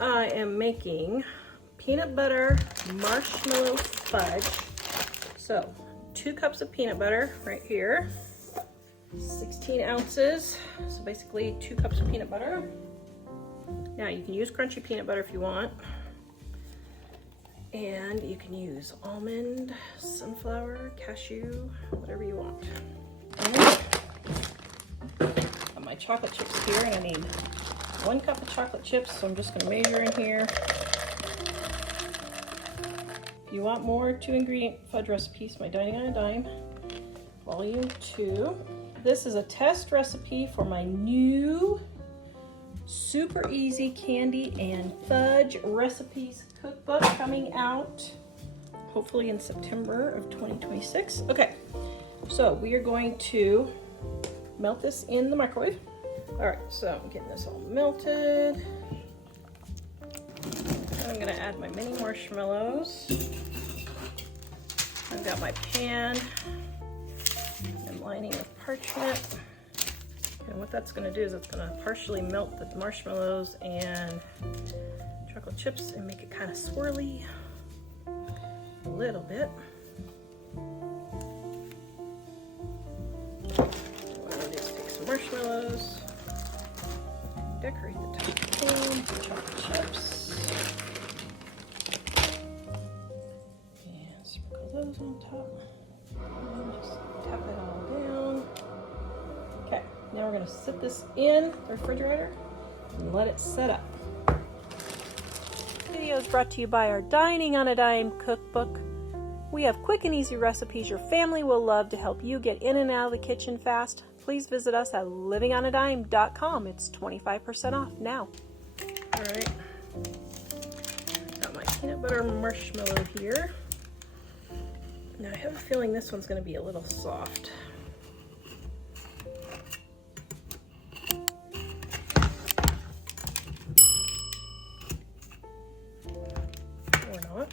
I am making peanut butter marshmallow fudge. So 2 cups of peanut butter right here, 16 ounces. So basically 2 cups of peanut butter. Now you can use crunchy peanut butter if you want. And you can use almond, sunflower, cashew, whatever you want. Got my chocolate chips here, and I need 1 cup of chocolate chips, so I'm just going to measure in here. If you want more 2-ingredient fudge recipes, my Dining on a Dime, Volume 2. This is a test recipe for my new super easy candy and fudge recipes cookbook coming out hopefully in September of 2026. Okay, so we are going to melt this in the microwave. All right, so I'm getting this all melted. I'm gonna add my mini marshmallows. I've got my pan. I'm lining with parchment. And what that's gonna do is it's gonna partially melt the marshmallows and chocolate chips and make it kind of swirly a little bit. What I'm gonna do is take some marshmallows, decorate the top of the pan with chocolate chips, and sprinkle those on top. And just tap it all down. Okay, now we're gonna sit this in the refrigerator and let it set up. This video is brought to you by our Dining on a Dime cookbook. We have quick and easy recipes your family will love to help you get in and out of the kitchen fast. Please visit us at livingonadime.com. It's 25% off now. All right, got my peanut butter marshmallow here. Now I have a feeling this one's going to be a little soft. Or not.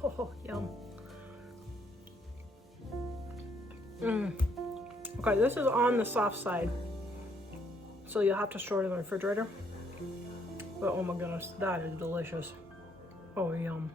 Oh, yum. Okay, this is on the soft side, so you'll have to store it in the refrigerator. But oh my goodness, that is delicious. Oh, yum.